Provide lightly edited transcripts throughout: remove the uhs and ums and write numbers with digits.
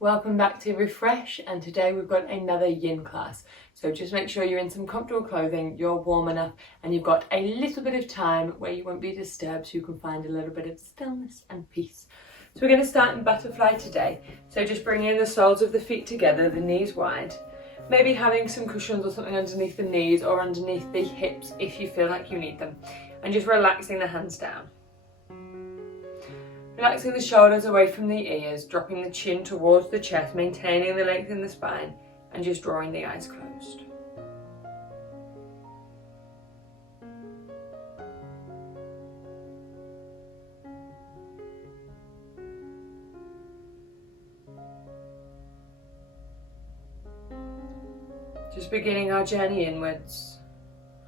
Welcome back to Refresh, and today we've got another yin class. So just make sure you're in some comfortable clothing, you're warm enough, and you've got a little bit of time where you won't be disturbed so you can find a little bit of stillness and peace. So we're going to start in butterfly today. So just bringing the soles of the feet together, the knees wide. Maybe having some cushions or something underneath the knees or underneath the hips if you feel like you need them. And just relaxing the hands down. Relaxing the shoulders away from the ears, dropping the chin towards the chest, maintaining the length in the spine, and just drawing the eyes closed. Just beginning our journey inwards,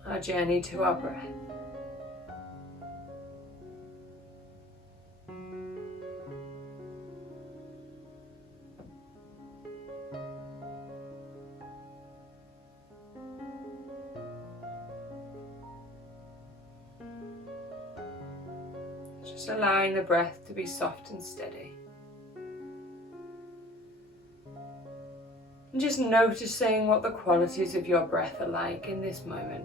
our journey to our breath. Just allowing the breath to be soft and steady. And just noticing what the qualities of your breath are like in this moment.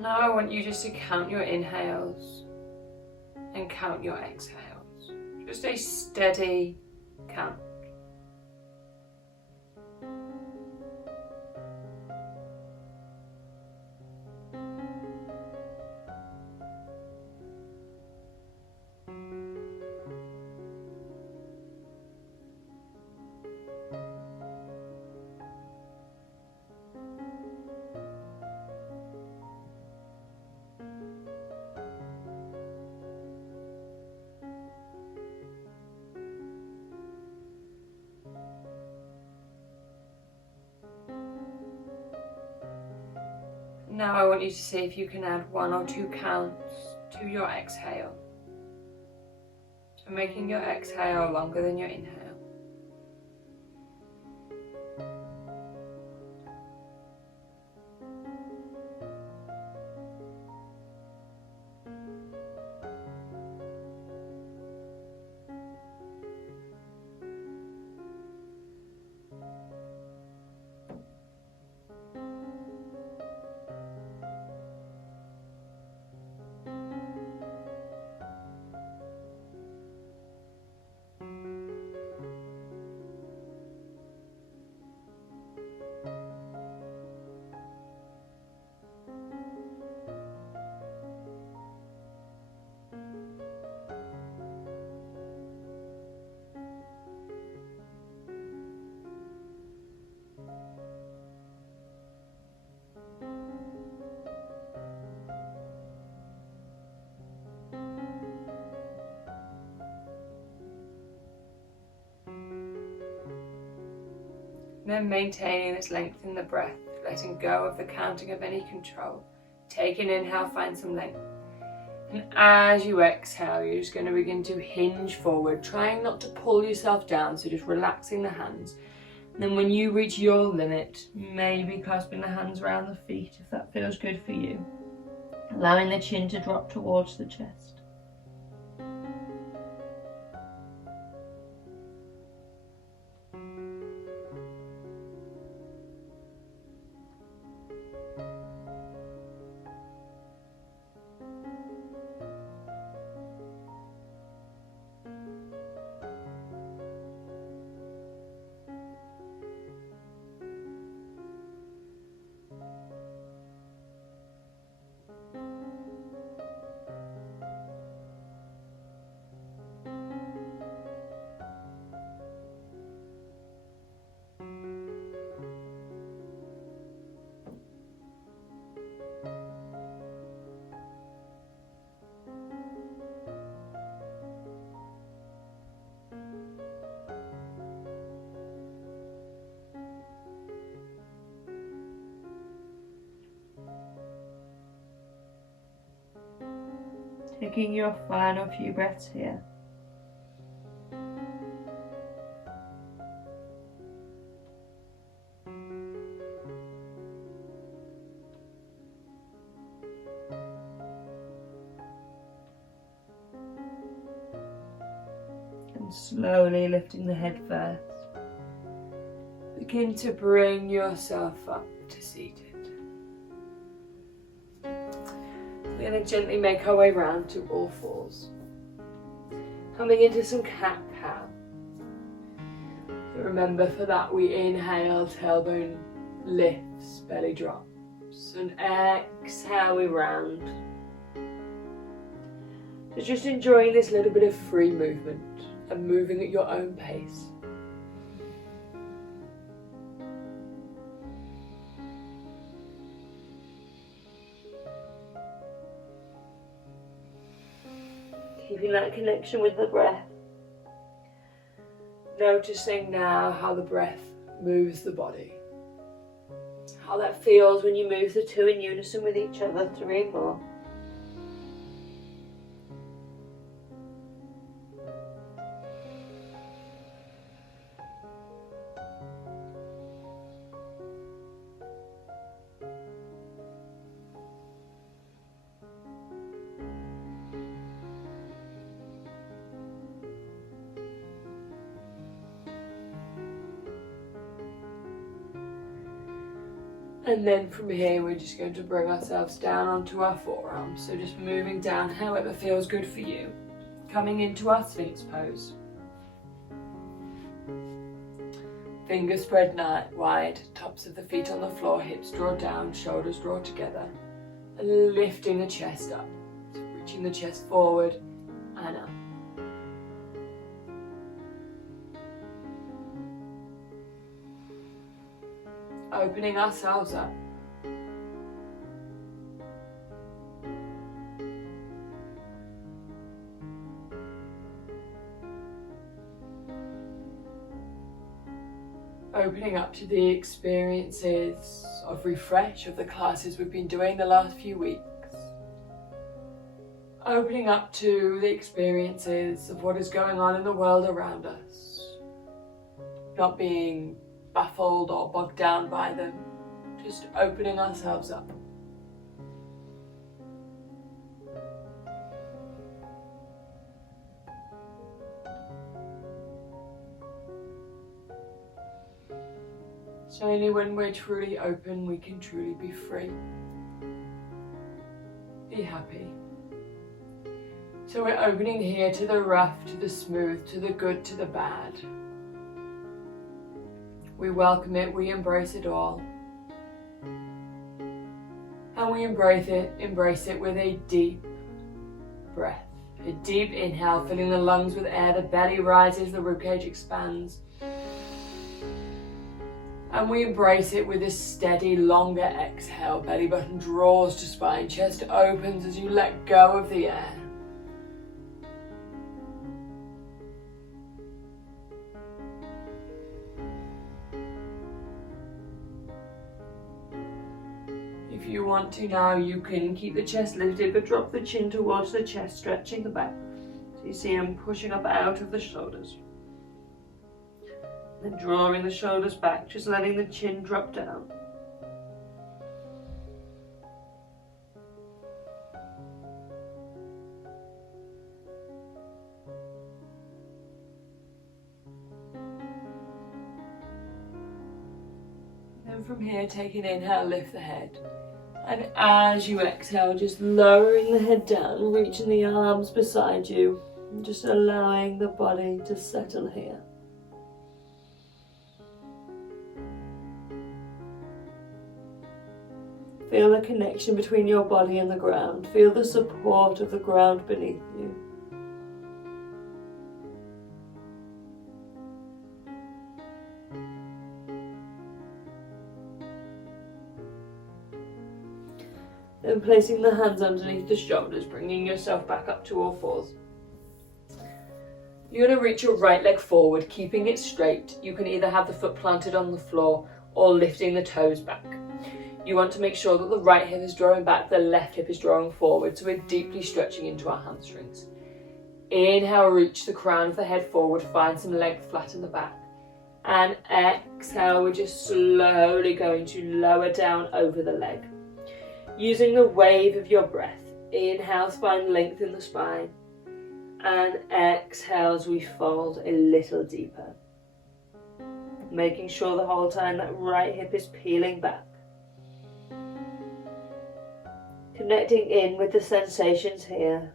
Now I want you just to count your inhales and count your exhales. Just a steady count. Now I want you to see if you can add 1 or 2 counts to your exhale. So making your exhale longer than your inhale. Then maintaining this length in the breath, letting go of the counting of any control. Take an inhale, find some length. And as you exhale, you're just going to begin to hinge forward, trying not to pull yourself down, so just relaxing the hands. And then when you reach your limit, maybe clasping the hands around the feet if that feels good for you. Allowing the chin to drop towards the chest. Taking your final few breaths here. And slowly lifting the head first. Begin to bring yourself up to seated. We're going to gently make our way round to all fours. Coming into some cat-cow. So remember, for that we inhale, tailbone lifts, belly drops, and exhale, we round. So just enjoying this little bit of free movement and moving at your own pace. Keeping that connection with the breath. Noticing now how the breath moves the body. How that feels when you move the two in unison with each other. 3 more. And then from here we're just going to bring ourselves down onto our forearms. So just moving down however feels good for you. Coming into our Sphinx pose. Fingers spread wide, tops of the feet on the floor, hips draw down, shoulders draw together. And lifting the chest up. So reaching the chest forward and up. Opening ourselves up. Opening up to the experiences of refresh of the classes we've been doing the last few weeks. Opening up to the experiences of what is going on in the world around us. Not being baffled or bogged down by them, just opening ourselves up. So only when we're truly open, we can truly be free. Be happy. So we're opening here to the rough, to the smooth, to the good, to the bad. We welcome it, we embrace it all. And we embrace it with a deep breath. A deep inhale, filling the lungs with air, the belly rises, the ribcage expands. And we embrace it with a steady, longer exhale. Belly button draws to spine, chest opens as you let go of the air. If you want to now, you can keep the chest lifted, but drop the chin towards the chest, stretching the back. So you see I'm pushing up out of the shoulders. Then drawing the shoulders back, just letting the chin drop down. Then from here, take an inhale, lift the head. And as you exhale, just lowering the head down, reaching the arms beside you, and just allowing the body to settle here. Feel the connection between your body and the ground. Feel the support of the ground beneath you. Then placing the hands underneath the shoulders, bringing yourself back up to all fours. You're going to reach your right leg forward, keeping it straight. You can either have the foot planted on the floor or lifting the toes back. You want to make sure that the right hip is drawing back, the left hip is drawing forward, so we're deeply stretching into our hamstrings. Inhale, reach the crown of the head forward, find some length flat in the back. And exhale, we're just slowly going to lower down over the leg. Using the wave of your breath, inhale, spine, lengthen the spine. And exhale as we fold a little deeper. Making sure the whole time that right hip is peeling back. Connecting in with the sensations here.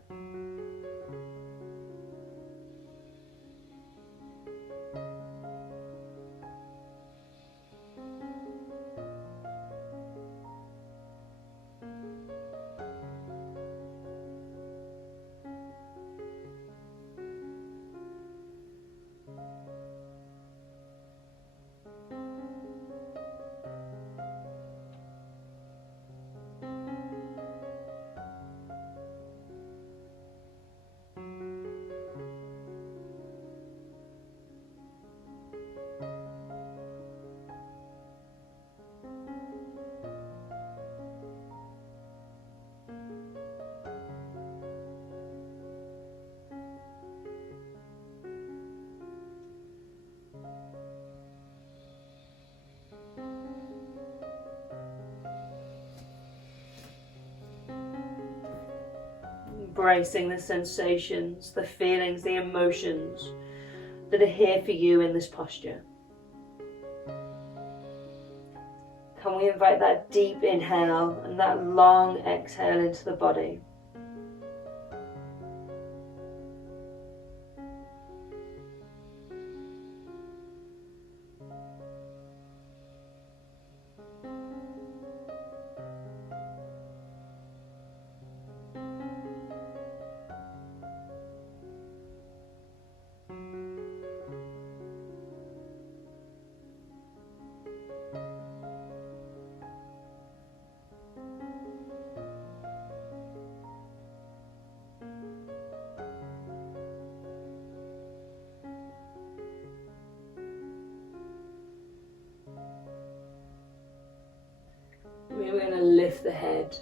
Embracing the sensations, the feelings, the emotions that are here for you in this posture. Can we invite that deep inhale and that long exhale into the body? We're going to lift the head,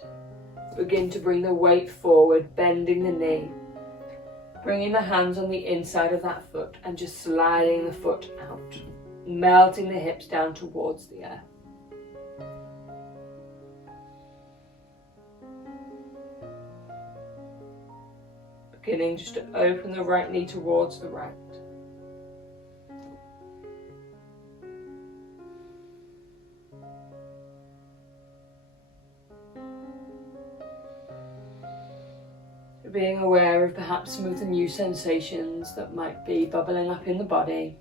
begin to bring the weight forward, bending the knee, bringing the hands on the inside of that foot and just sliding the foot out, melting the hips down towards the earth. Beginning just to open the right knee towards the right. Being aware of perhaps some of the new sensations that might be bubbling up in the body.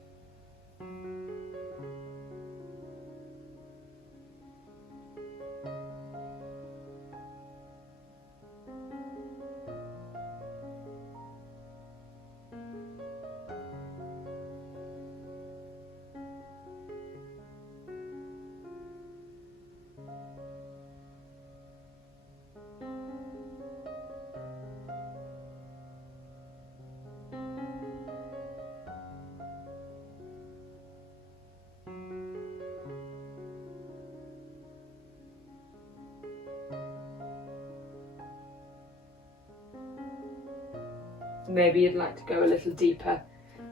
Maybe you'd like to go a little deeper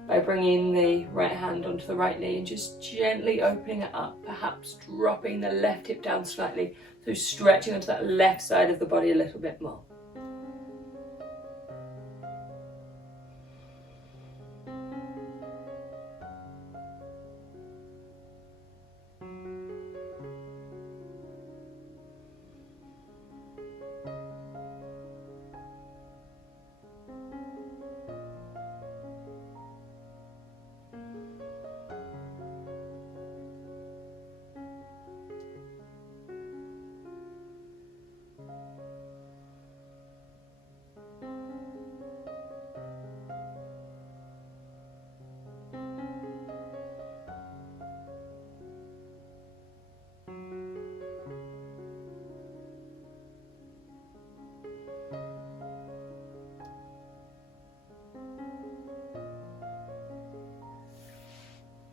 by bringing the right hand onto the right knee and just gently opening it up, perhaps dropping the left hip down slightly, so stretching onto that left side of the body a little bit more.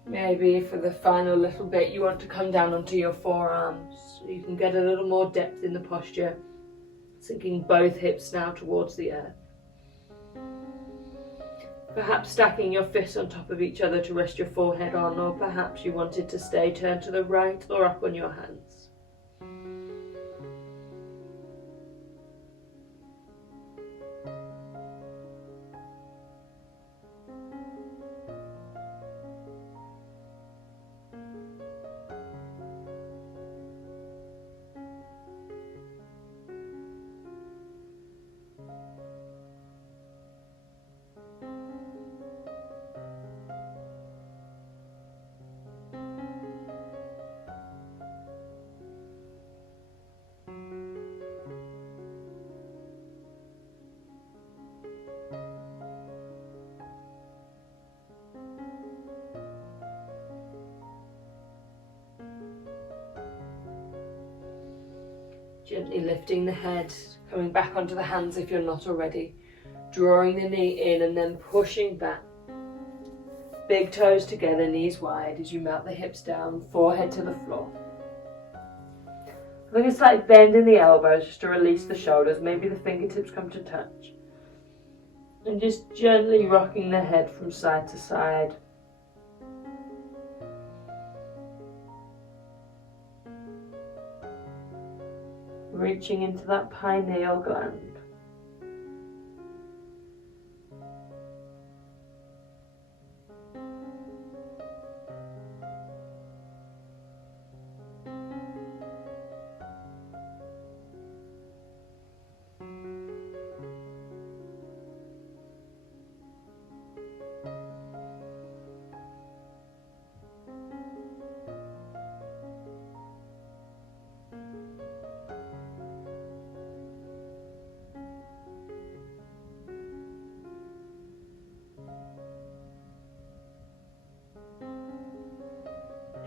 Maybe for the final little bit you want to come down onto your forearms. So you can get a little more depth in the posture, sinking both hips now towards the earth. Perhaps stacking your fists on top of each other to rest your forehead on, or perhaps you wanted to stay turned to the right or up on your hands. Gently lifting the head, coming back onto the hands if you're not already. Drawing the knee in and then pushing back. Big toes together, knees wide as you melt the hips down, forehead to the floor. Having a slight bend in the elbows just to release the shoulders, maybe the fingertips come to touch. And just gently rocking the head from side to side. Reaching into that pineal gland.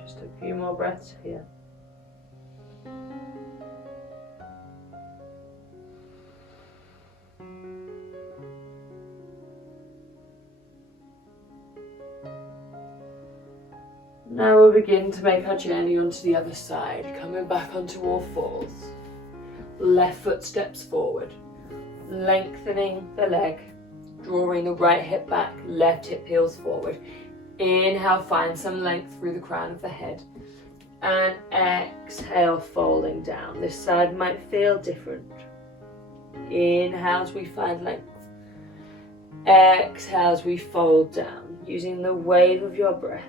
Just a few more breaths here. Now we'll begin to make our journey onto the other side, coming back onto all fours. Left foot steps forward, lengthening the leg, drawing the right hip back, left hip heels forward. Inhale, find some length through the crown of the head. And exhale, folding down. This side might feel different. Inhale as we find length. Exhale as we fold down, using the wave of your breath.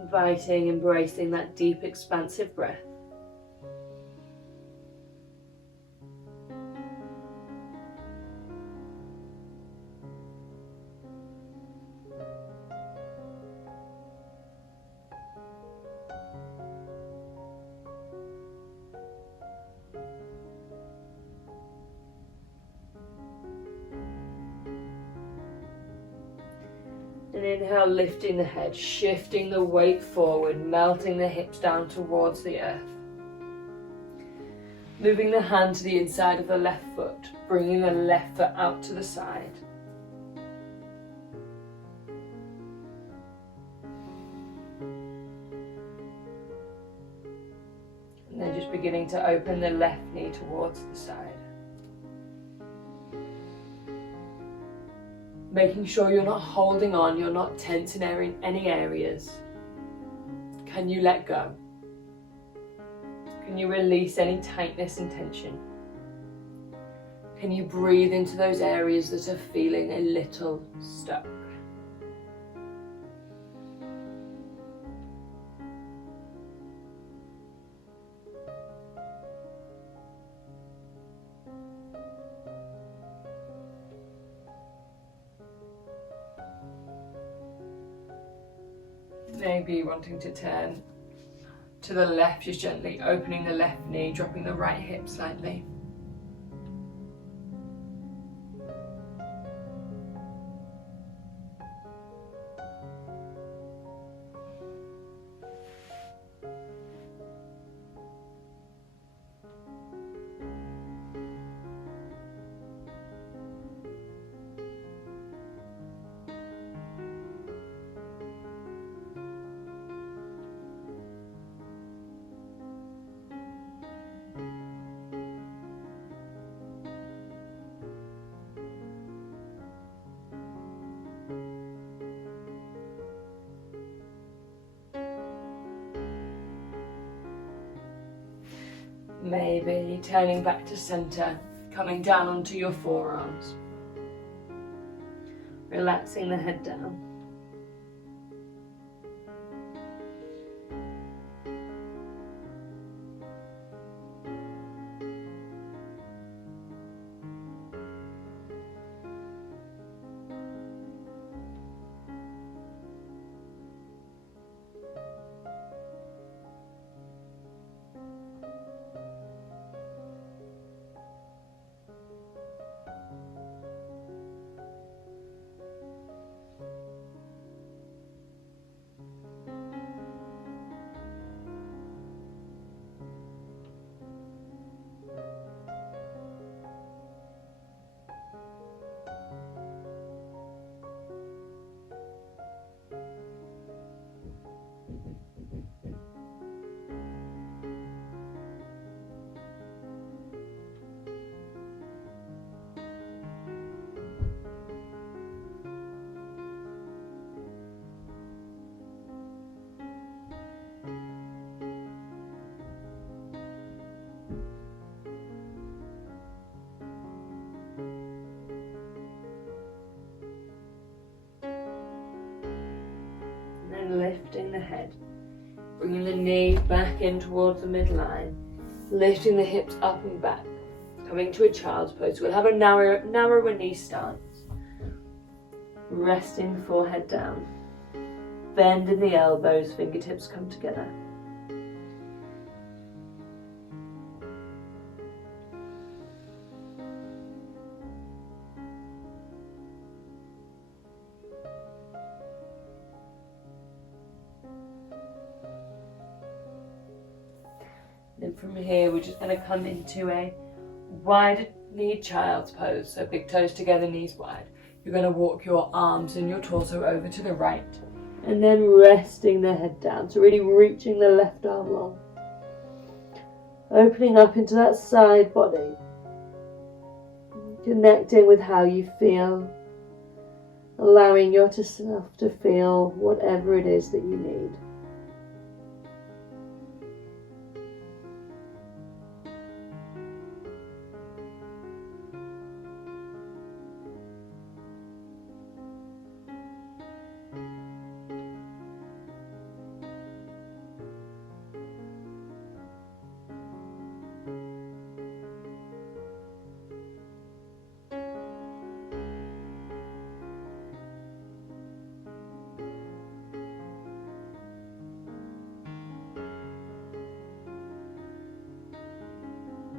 Inviting, embracing that deep, expansive breath. inhale, lifting the head, shifting the weight forward, melting the hips down towards the earth. Moving the hand to the inside of the left foot, bringing the left foot out to the side. And then just beginning to open the left knee towards the side. Making sure you're not holding on, you're not tense in any areas. Can you let go? Can you release any tightness and tension? Can you breathe into those areas that are feeling a little stuck? Maybe wanting to turn to the left, just gently opening the left knee, dropping the right hip slightly. Maybe turning back to center, coming down onto your forearms. Relaxing the head down. Lifting the head, bringing the knee back in towards the midline, lifting the hips up and back, coming to a child's pose. We'll have a narrower knee stance, resting the forehead down, bend in the elbows, fingertips come together. Then from here, we're just going to come into a wide knee child's pose. So big toes together, knees wide. You're going to walk your arms and your torso over to the right. And then resting the head down. So really reaching the left arm long. Opening up into that side body. Connecting with how you feel. Allowing yourself to feel whatever it is that you need.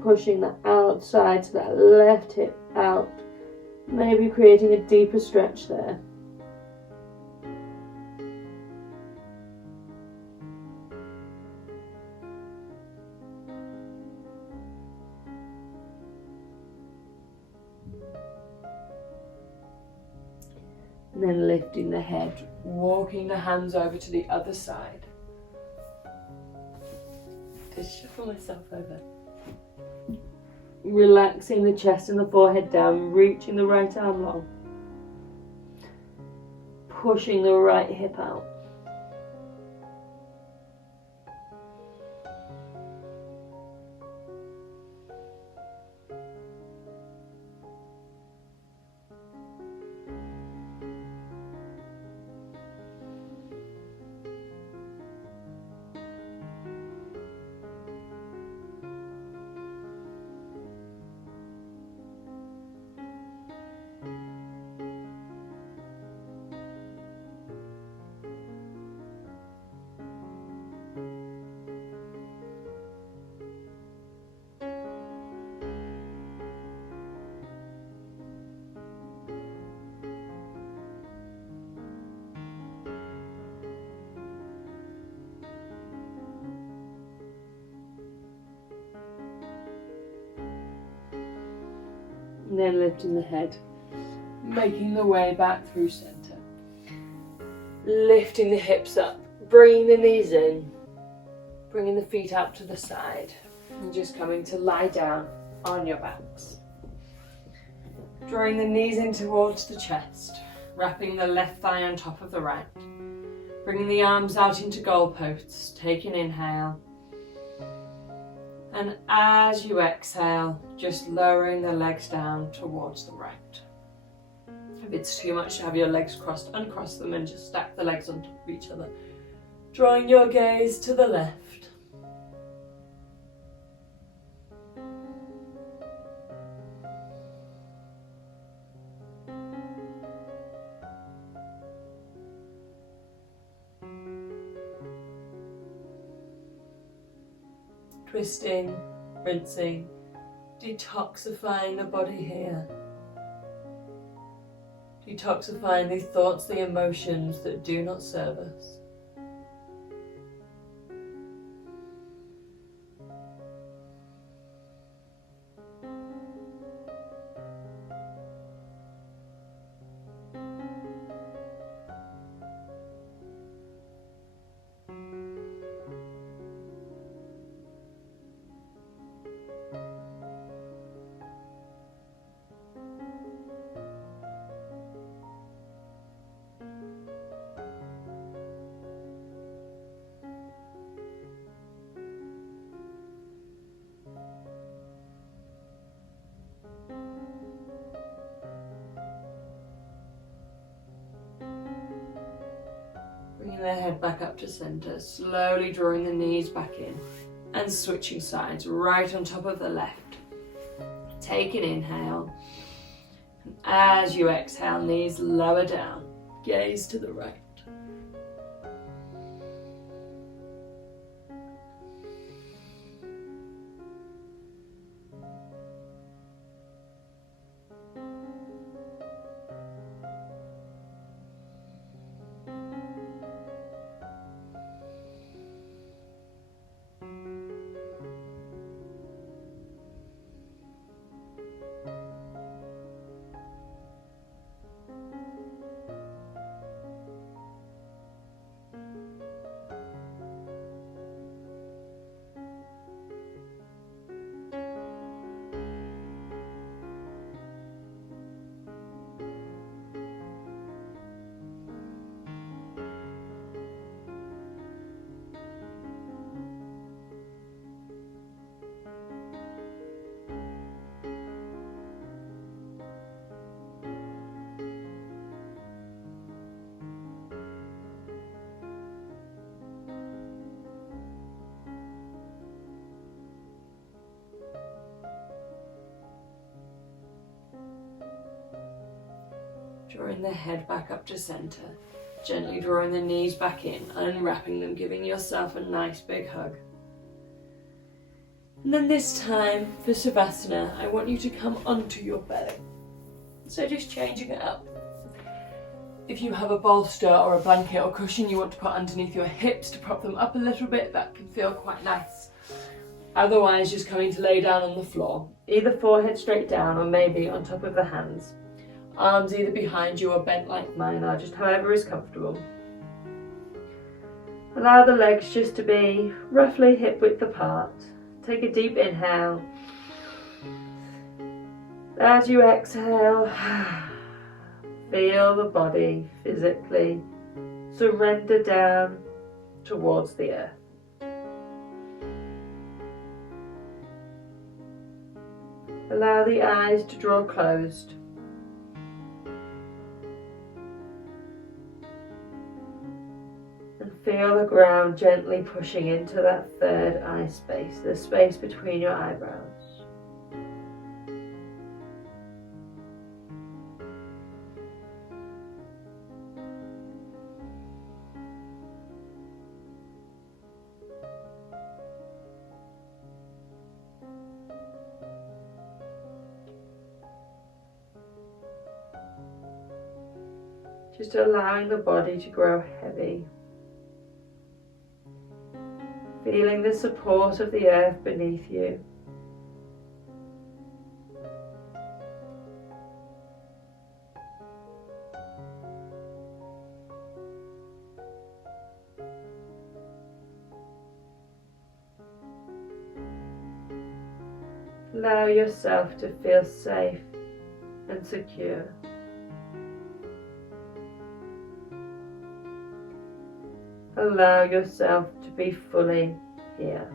Pushing the outside to that left hip out, maybe creating a deeper stretch there. And then lifting the head, walking the hands over to the other side. Just shuffle myself over. Relaxing the chest and the forehead down, reaching the right arm long. Pushing the right hip out. And then lifting the head, making the way back through center. Lifting the hips up, bringing the knees in, bringing the feet out to the side, and just coming to lie down on your backs. Drawing the knees in towards the chest, wrapping the left thigh on top of the right, bringing the arms out into goalposts, take an inhale. And as you exhale, just lowering the legs down towards the right. If it's too much to have your legs crossed, uncross them and just stack the legs on top of each other. Drawing your gaze to the left. Twisting, rinsing, detoxifying the body here. Detoxifying the thoughts, the emotions that do not serve us. Bringing the head back up to center, slowly drawing the knees back in and switching sides right on top of the left. Take an inhale, and as you exhale, knees lower down, gaze to the right. Drawing the head back up to center, gently drawing the knees back in, unwrapping them, giving yourself a nice big hug. And then this time for Savasana, I want you to come onto your belly. So just changing it up. If you have a bolster or a blanket or cushion you want to put underneath your hips to prop them up a little bit, that can feel quite nice. Otherwise, just coming to lay down on the floor, either forehead straight down or maybe on top of the hands. Arms either behind you or bent like mine are, just however is comfortable. Allow the legs just to be roughly hip width apart. Take a deep inhale. As you exhale, feel the body physically surrender down towards the earth. Allow the eyes to draw closed. And feel the ground gently pushing into that third eye space, the space between your eyebrows. Just allowing the body to grow heavy. Feeling the support of the earth beneath you. Allow yourself to feel safe and secure. Allow yourself to be fully here.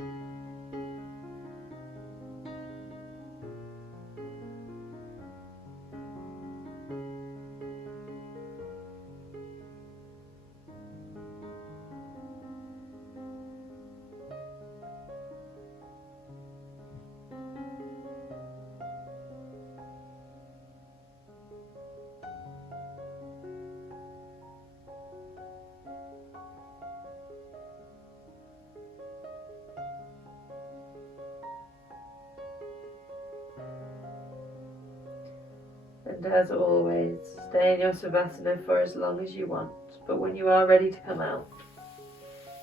And as always, stay in your Savasana for as long as you want, but when you are ready to come out,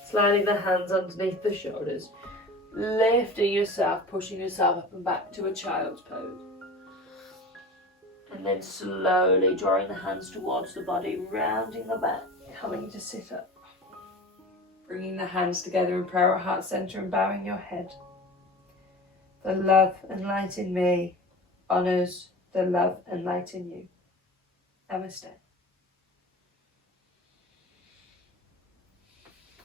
sliding the hands underneath the shoulders, lifting yourself, pushing yourself up and back to a child's pose. And then slowly drawing the hands towards the body, rounding the back, coming to sit up. Bringing the hands together in prayer at heart center and bowing your head. The love and light in me honors the love and light in you. Namaste.